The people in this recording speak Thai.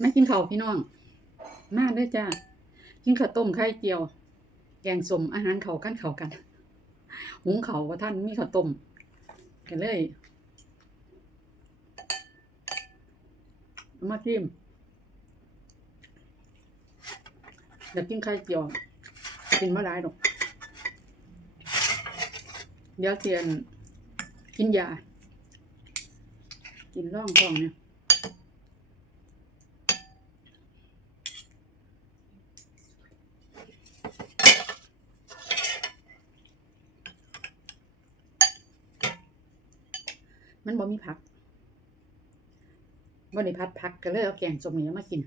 ไม่กินข้าวพี่น้อง มาด้อจ้ากินข้าวต้มไข่เจียว แกงสมอาหารเขากันเขากัน หุงเขาว่าท่านมีข้าวต้มกันเลย มาชิมอยากกินไข่เจียว กินมาหลายดอกเดี๋ยวเทียนกินยา กินร่องท้องเนี่ย มันบ่มีผักบ่ได้พัดผักก็เลยเอาแกงส้มนี้มากิน